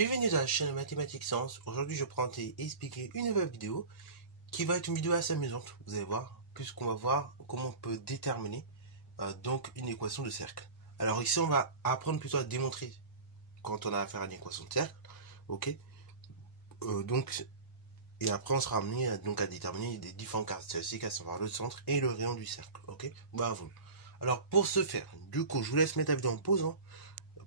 Bienvenue dans la chaîne Mathématiques Sciences. Aujourd'hui, je vais présenter et expliquer une nouvelle vidéo qui va être une vidéo assez amusante, vous allez voir, puisqu'on va voir comment on peut déterminer donc une équation de cercle. Alors ici, on va apprendre plutôt à démontrer quand on a affaire à une équation de cercle, ok. Et après, on sera amené à déterminer des différentes caractéristiques, à savoir le centre et le rayon du cercle, ok. Bravo. Alors pour ce faire, du coup, je vous laisse mettre la vidéo en pause,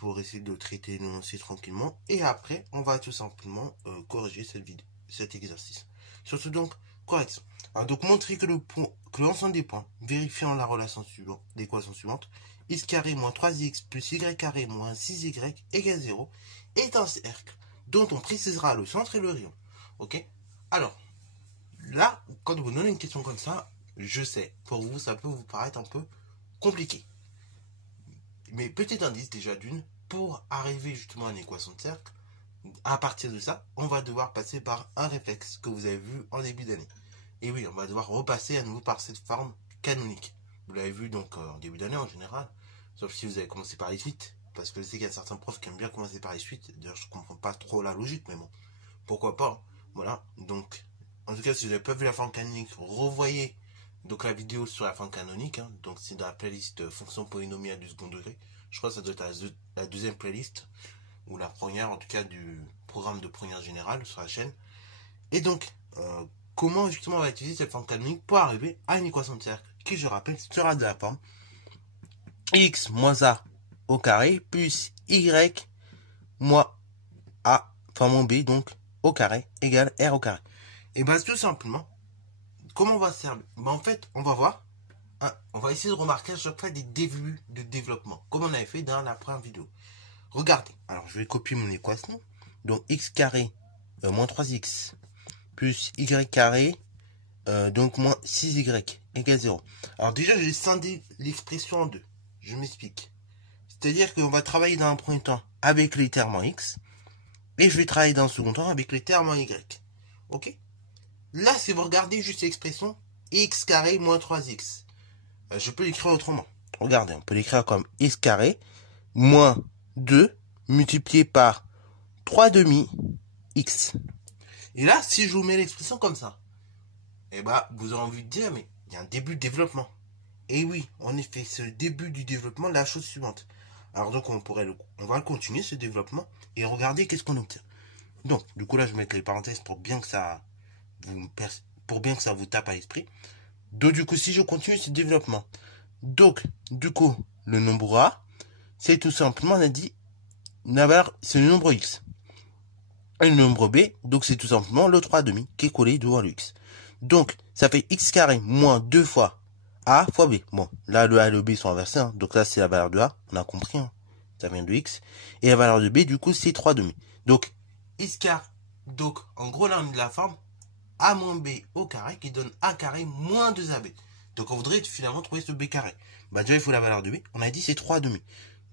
pour essayer de traiter l'énoncé tranquillement. Et après, on va tout simplement corriger cet exercice. Surtout donc, correction. Alors donc, montrer que l'ensemble des points, vérifiant la relation suivante, l'équation suivante, x carré moins 3x plus y carré moins 6y égale 0, est un cercle dont on précisera le centre et le rayon. Ok. Alors, là, quand vous donnez une question comme ça, je sais, pour vous, ça peut vous paraître un peu compliqué. Mais petit indice déjà d'une, pour arriver justement à une équation de cercle, à partir de ça, on va devoir passer par un réflexe que vous avez vu en début d'année. Et oui, on va devoir repasser à nouveau par cette forme canonique. Vous l'avez vu donc en début d'année en général, sauf si vous avez commencé par les suites, parce que je sais qu'il y a certains profs qui aiment bien commencer par les suites. D'ailleurs, je comprends pas trop la logique, mais bon, pourquoi pas. Voilà, donc, en tout cas, si vous n'avez pas vu la forme canonique, revoyez donc la vidéo sur la forme canonique, donc c'est dans la playlist fonction polynomiale du second degré. Je crois que ça doit être la deuxième playlist, ou la première en tout cas du programme de première générale sur la chaîne. Et donc, comment justement on va utiliser cette forme canonique pour arriver à une équation de cercle, qui je rappelle sera de la forme x moins a au carré plus y moins a, enfin moins b, donc au carré égale r au carré. Et bien tout simplement, comment on va se servir? En fait, on va voir, on va essayer de remarquer à chaque fois des débuts de développement, comme on avait fait dans la première vidéo. Regardez, alors je vais copier mon équation. Donc x carré moins 3x plus y carré donc moins 6y égale 0. Alors déjà, j'ai scindé l'expression en deux. Je m'explique. C'est-à-dire qu'on va travailler dans un premier temps avec les termes en x, et je vais travailler dans un second temps avec les termes en y. Ok? Là, si vous regardez juste l'expression x carré moins 3x, je peux l'écrire autrement. Regardez, on peut l'écrire comme x carré moins 2 multiplié par 3 demi x. Et là, si je vous mets l'expression comme ça, eh ben, vous aurez envie de dire, mais il y a un début de développement. Et oui, en effet, c'est le début du développement de la chose suivante. Alors donc, on va le continuer, ce développement, et regarder qu'est-ce qu'on obtient. Donc, du coup, là, je vais mettre les parenthèses pour bien que ça vous tape à l'esprit. Donc, du coup, si je continue ce développement, donc, du coup, le nombre A, c'est tout simplement, on a dit, c'est le nombre x. Et le nombre b, donc c'est tout simplement le 3,5 qui est collé devant le x. Donc, ça fait x carré moins 2 fois a fois b. Bon, là, le a et le b sont inversés, donc là, c'est la valeur de a, on a compris, ça vient de x. Et la valeur de b, du coup, c'est 3,5. Donc, x carré, donc, en gros, là, on a de la forme a moins b au carré qui donne a carré moins 2ab. Donc, on voudrait finalement trouver ce b carré. Bah, déjà, il faut la valeur de b. On a dit c'est 3,5.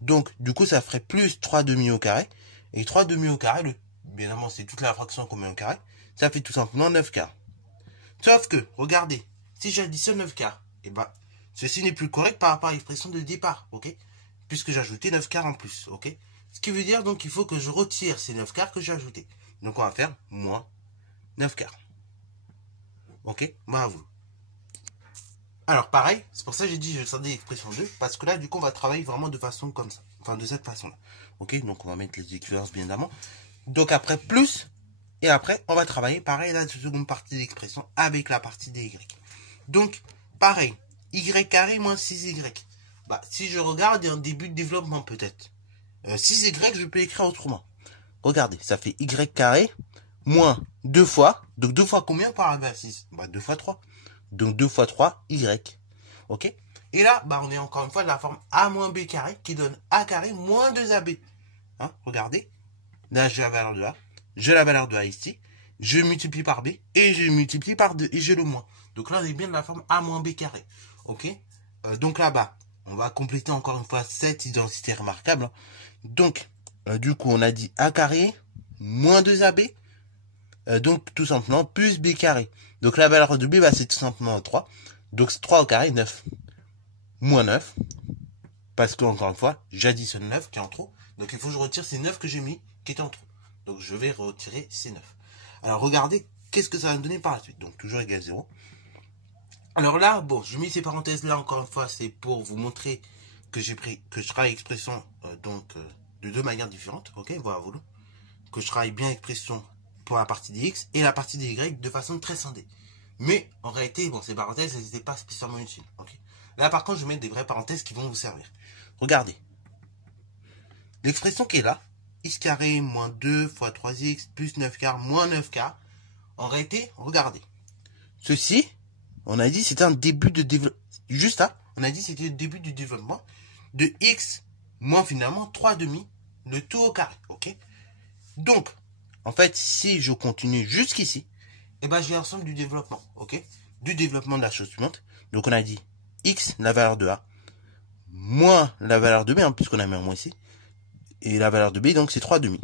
Donc, du coup, ça ferait plus 3,5 au carré. Et 3,5 au carré, bien évidemment, c'est toute la fraction qu'on met au carré. Ça fait tout simplement 9 quarts. Sauf que, regardez, si j'additionne 9 quarts, et bah, ceci n'est plus correct par rapport à l'expression de départ, ok? Puisque j'ai ajouté 9 quarts en plus, ok? Ce qui veut dire, donc, qu'il faut que je retire ces 9 quarts que j'ai ajoutés. Donc, on va faire moins 9 quarts. Ok? Bravo. Alors, pareil, c'est pour ça que j'ai dit je scindais l'expression 2, parce que là, du coup, on va travailler vraiment de façon comme ça. Enfin, de cette façon-là. Ok? Donc, on va mettre les équivalences, bien évidemment. Donc, après, plus, et après, on va travailler, pareil, la seconde partie de l'expression avec la partie des y. Donc, pareil, y carré moins 6y. Bah, si je regarde, il y a un début de développement, peut-être. 6y, je peux écrire autrement. Regardez, ça fait y carré moins 2 fois. Donc, 2 fois combien par arriver à 6? Bah, 2 fois 3. Donc 2 fois 3, y. Ok? Et là, bah, on est encore une fois de la forme a moins b carré qui donne a carré moins 2ab. Regardez. Là, j'ai la valeur de a. J'ai la valeur de a ici. Je multiplie par b. Et je multiplie par 2. Et j'ai le moins. Donc là, on est bien de la forme a moins b carré. Ok? Donc là-bas, on va compléter encore une fois cette identité remarquable. Donc, du coup, on a dit a carré moins 2ab. Donc, tout simplement, plus b carré. Donc, la valeur de b, bah, c'est tout simplement 3. Donc, 3 au carré, 9. Moins 9. Parce que, encore une fois, j'additionne 9 qui est en trop. Donc, il faut que je retire ces 9 que j'ai mis qui étaient en trop. Donc je vais retirer ces 9. Alors regardez, qu'est-ce que ça va me donner par la suite. Donc toujours égal 0. Alors là, bon, je mets ces parenthèses là encore une fois, c'est pour vous montrer que j'ai pris, que je travaille expression de deux manières différentes. Ok, voilà, que je travaille bien expression pour la partie des x et la partie des y de façon très scindée. Mais en réalité, bon, ces parenthèses, elles n'étaient pas spécialement utiles. Okay, là, par contre, je vais mettre des vraies parenthèses qui vont vous servir. Regardez. L'expression qui est là, x carré moins 2 fois 3x plus 9 quart moins 9 quart. En réalité, regardez. Ceci, on a dit c'était un début de développement. Juste là, on a dit c'était le début du développement de x moins finalement 3 demi, le tout au carré. Ok. Donc, en fait, si je continue jusqu'ici, eh ben, j'ai l'ensemble du développement. Ok. Du développement de la chose suivante. Donc, on a dit x, la valeur de a, moins la valeur de b, hein, puisqu'on a mis un moins ici. Et la valeur de b, donc, c'est 3 demi.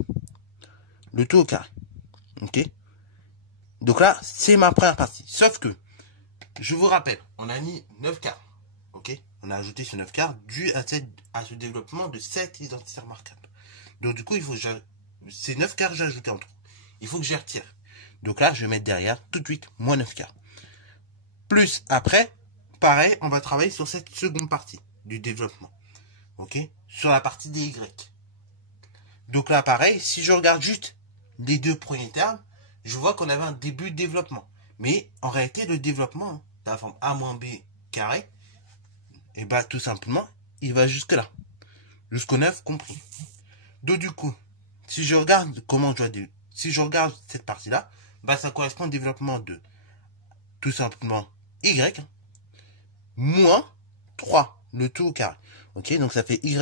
Le tout au carré. Ok. Donc là, c'est ma première partie. Sauf que, je vous rappelle, on a mis 9 quarts. Ok. On a ajouté ce 9 quarts dû à ce développement de cette identité remarquable. Donc du coup, il faut que ces 9 quarts, j'ai ajouté en trop. Il faut que je les retire. Donc là, je vais mettre derrière tout de suite moins 9 quarts. Plus après, pareil, on va travailler sur cette seconde partie du développement. Ok. Sur la partie des y. Donc là, pareil, si je regarde juste les deux premiers termes, je vois qu'on avait un début de développement. Mais en réalité, le développement, de la forme a moins b carré, et bah tout simplement, il va jusque là. Jusqu'au 9 compris. Donc du coup, si je regarde comment je dois si je regarde cette partie-là, bah ça correspond au développement de tout simplement y moins 3, le tout au carré. Ok, donc ça fait y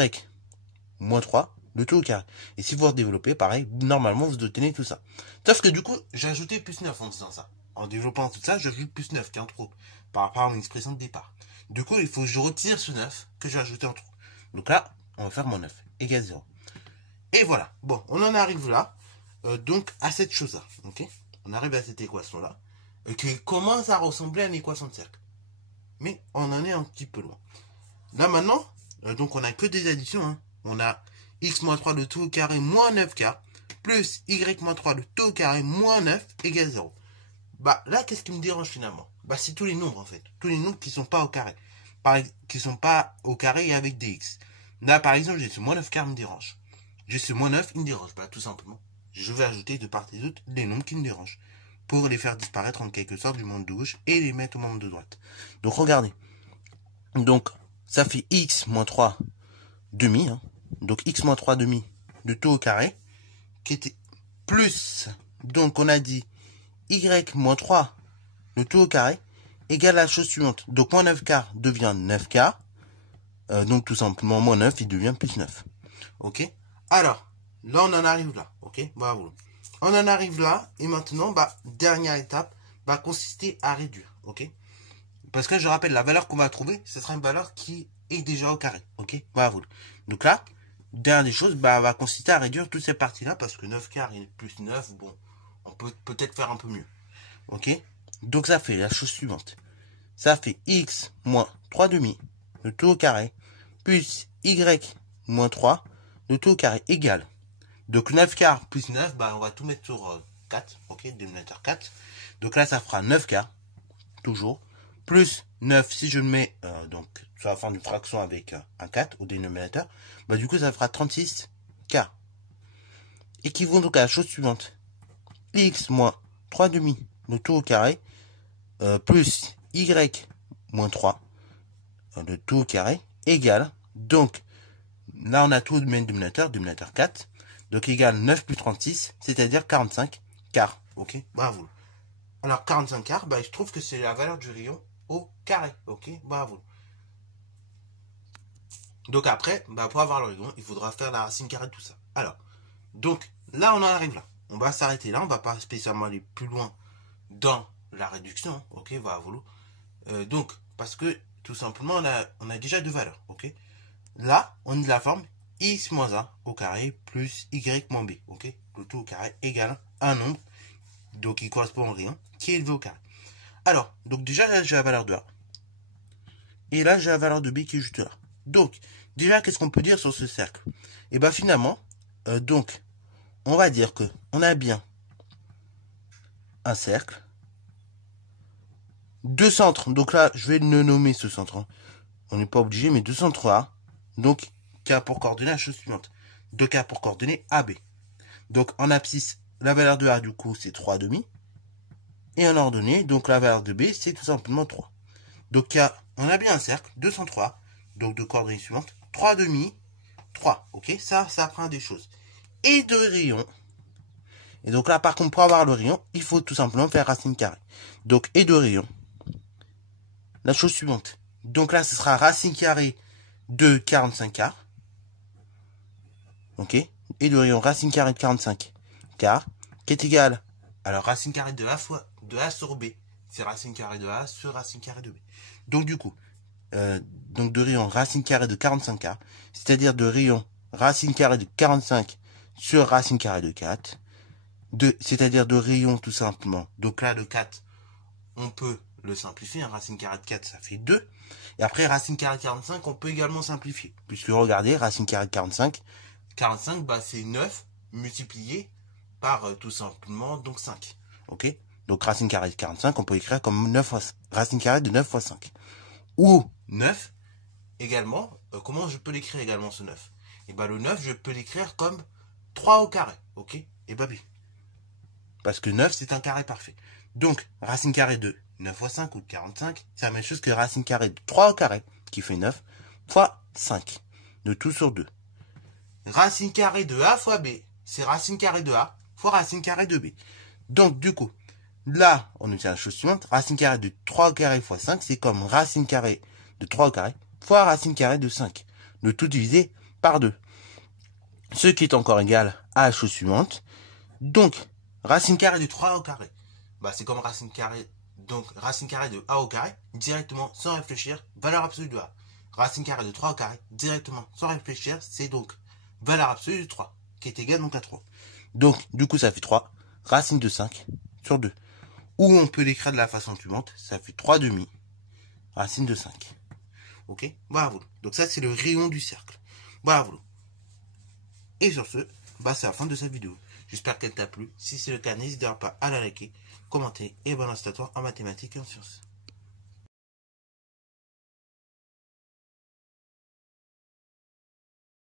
moins 3, le tout au carré. Et si vous redéveloppez, pareil, normalement vous obtenez tout ça. Sauf que du coup, j'ai ajouté plus 9 en faisant ça. En développant tout ça, j'ajoute plus 9 qui est en trop par rapport à mon expression de départ. Du coup, il faut que je retire ce 9 que j'ai ajouté en trop. Donc là, on va faire mon 9 égale 0. Et voilà. Bon, on en arrive là. Donc, à cette chose-là. Ok. On arrive à cette équation-là. Qui commence à ressembler à une équation de cercle. Mais on en est un petit peu loin. Là, maintenant, donc on n'a que des additions. Hein. On a x moins 3 le tout au carré moins 9k plus y moins 3 le tout au carré moins 9 égale 0. Bah, là, qu'est-ce qui me dérange finalement? Bah, c'est tous les nombres, en fait. Tous les nombres qui sont pas au carré. Qui sont pas au carré et avec des x. Là, par exemple, j'ai ce moins 9 quart me dérange. J'ai ce moins 9, il me dérange. Bah, tout simplement. Je vais ajouter de part et d'autre les nombres qui me dérangent. Pour les faire disparaître en quelque sorte du membre de gauche et les mettre au membre de droite. Donc, regardez. Donc, ça fait x moins 3 demi. Hein. Donc, x moins 3 demi de tout au carré. Qui était plus. Donc, on a dit y moins 3 le tout au carré égale la chose suivante. Donc, moins 9 quarts devient 9 quarts. Donc, tout simplement, moins 9, il devient plus 9. Ok. Alors, là, on en arrive là. Ok. Bravo. On en arrive là. Et maintenant, bah, dernière étape va consister à réduire. Ok. Parce que je rappelle, la valeur qu'on va trouver, ce sera une valeur qui est déjà au carré. Ok. Bravo. Donc là, dernière chose, bah, va consister à réduire toutes ces parties-là. Parce que 9 quarts et plus 9, bon, on peut peut-être faire un peu mieux. Ok. Donc, ça fait la chose suivante. Ça fait x moins 3 demi, le tout au carré, plus y moins 3, le tout au carré égale. Donc 9 quarts plus 9, bah, on va tout mettre sur 4, ok, dénominateur 4. Donc là, ça fera 9 quarts, toujours, plus 9, si je le mets donc sur la forme d'une fraction avec un 4 au dénominateur, bah, du coup, ça fera 36 quarts. Équivaut donc à la chose suivante. X moins 3 demi, le tout au carré, plus y moins 3, le tout au carré, égale, donc, là on a tout au dénominateur 4, donc égale 9 plus 36, c'est-à-dire 45 quarts, ok, bravo. Alors 45 quarts, bah, je trouve que c'est la valeur du rayon au carré, ok, bravo. Donc après, bah, pour avoir le rayon, il faudra faire la racine carrée de tout ça. Alors, donc, là on en arrive là, on va s'arrêter là, on va pas spécialement aller plus loin dans la réduction, ok, bravo. Donc, parce que tout simplement, on a déjà deux valeurs, ok. Là, on est de la forme x moins 1 au carré plus y moins b, ok. Le tout au carré égale un nombre, donc qui correspond au rayon, qui est élevé au carré. Alors, donc déjà, là, j'ai la valeur de a. Et là, j'ai la valeur de b qui est juste là. Donc, déjà, qu'est-ce qu'on peut dire sur ce cercle? Et bien, finalement, donc, on va dire que on a bien un cercle, deux centres. Donc là, je vais le nommer ce centre. On n'est pas obligé, mais deux centres A. Donc, K pour coordonnées la chose suivante. 2K pour coordonnées AB. Donc, en abscisse, la valeur de A, du coup, c'est 3,5. Et en ordonnée, donc la valeur de B, c'est tout simplement 3. Donc, on a bien un cercle, 203. Donc, de coordonnées suivantes, 3,5, 3. Ok, ça apprend des choses. Et de rayon. Et donc là, par contre, pour avoir le rayon, il faut tout simplement faire racine carrée. Donc, et de rayon. La chose suivante. Donc là, ce sera racine carrée de 45K. Ok. Et de rayon racine carrée de 45K. Qui est égal. Alors, racine carrée de A sur B. C'est racine carrée de A sur racine carrée de B. Donc, du coup, donc de rayon racine carrée de 45K. C'est-à-dire de rayon racine carrée de 45 sur racine carrée de 4. C'est-à-dire de rayon tout simplement. Donc là, le 4, on peut le simplifier. Racine carrée de 4, ça fait 2. Et après, racine carrée de 45, on peut également simplifier. Puisque regardez, racine carrée de 45, bah, c'est 9 multiplié par tout simplement donc 5. Ok. Donc racine carrée de 45, on peut écrire comme 9 racine carrée de 9 fois 5. Ou 9, également, comment je peux l'écrire également ce 9? Et bah le 9, je peux l'écrire comme 3 au carré. Ok. Et bah oui. Parce que 9, c'est un carré parfait. Donc, racine carrée de 9 fois 5 ou de 45, c'est la même chose que racine carrée de 3 au carré, qui fait 9, fois 5. De tout sur 2. Racine carrée de A fois B, c'est racine carrée de A fois racine carrée de B. Donc, du coup, là, on obtient la chose suivante. Racine carrée de 3 au carré fois 5, c'est comme racine carrée de 3 au carré fois racine carrée de 5. De tout divisé par 2. Ce qui est encore égal à la chose suivante. Donc, racine carrée de 3 au carré. Bah, c'est comme racine carrée, donc racine carrée de A au carré, directement, sans réfléchir, valeur absolue de A. Racine carrée de 3 au carré, directement, sans réfléchir, c'est donc valeur absolue de 3, qui est égale donc à 3. Donc, du coup, ça fait 3, racine de 5 sur 2. Ou on peut l'écrire de la façon suivante, ça fait 3,5, racine de 5. Ok, bravo. Donc ça, c'est le rayon du cercle. Bravo. Et sur ce, bah, c'est la fin de cette vidéo. J'espère qu'elle t'a plu. Si c'est le cas, n'hésite pas à la liker, commenter et balancer à toi en mathématiques et en sciences.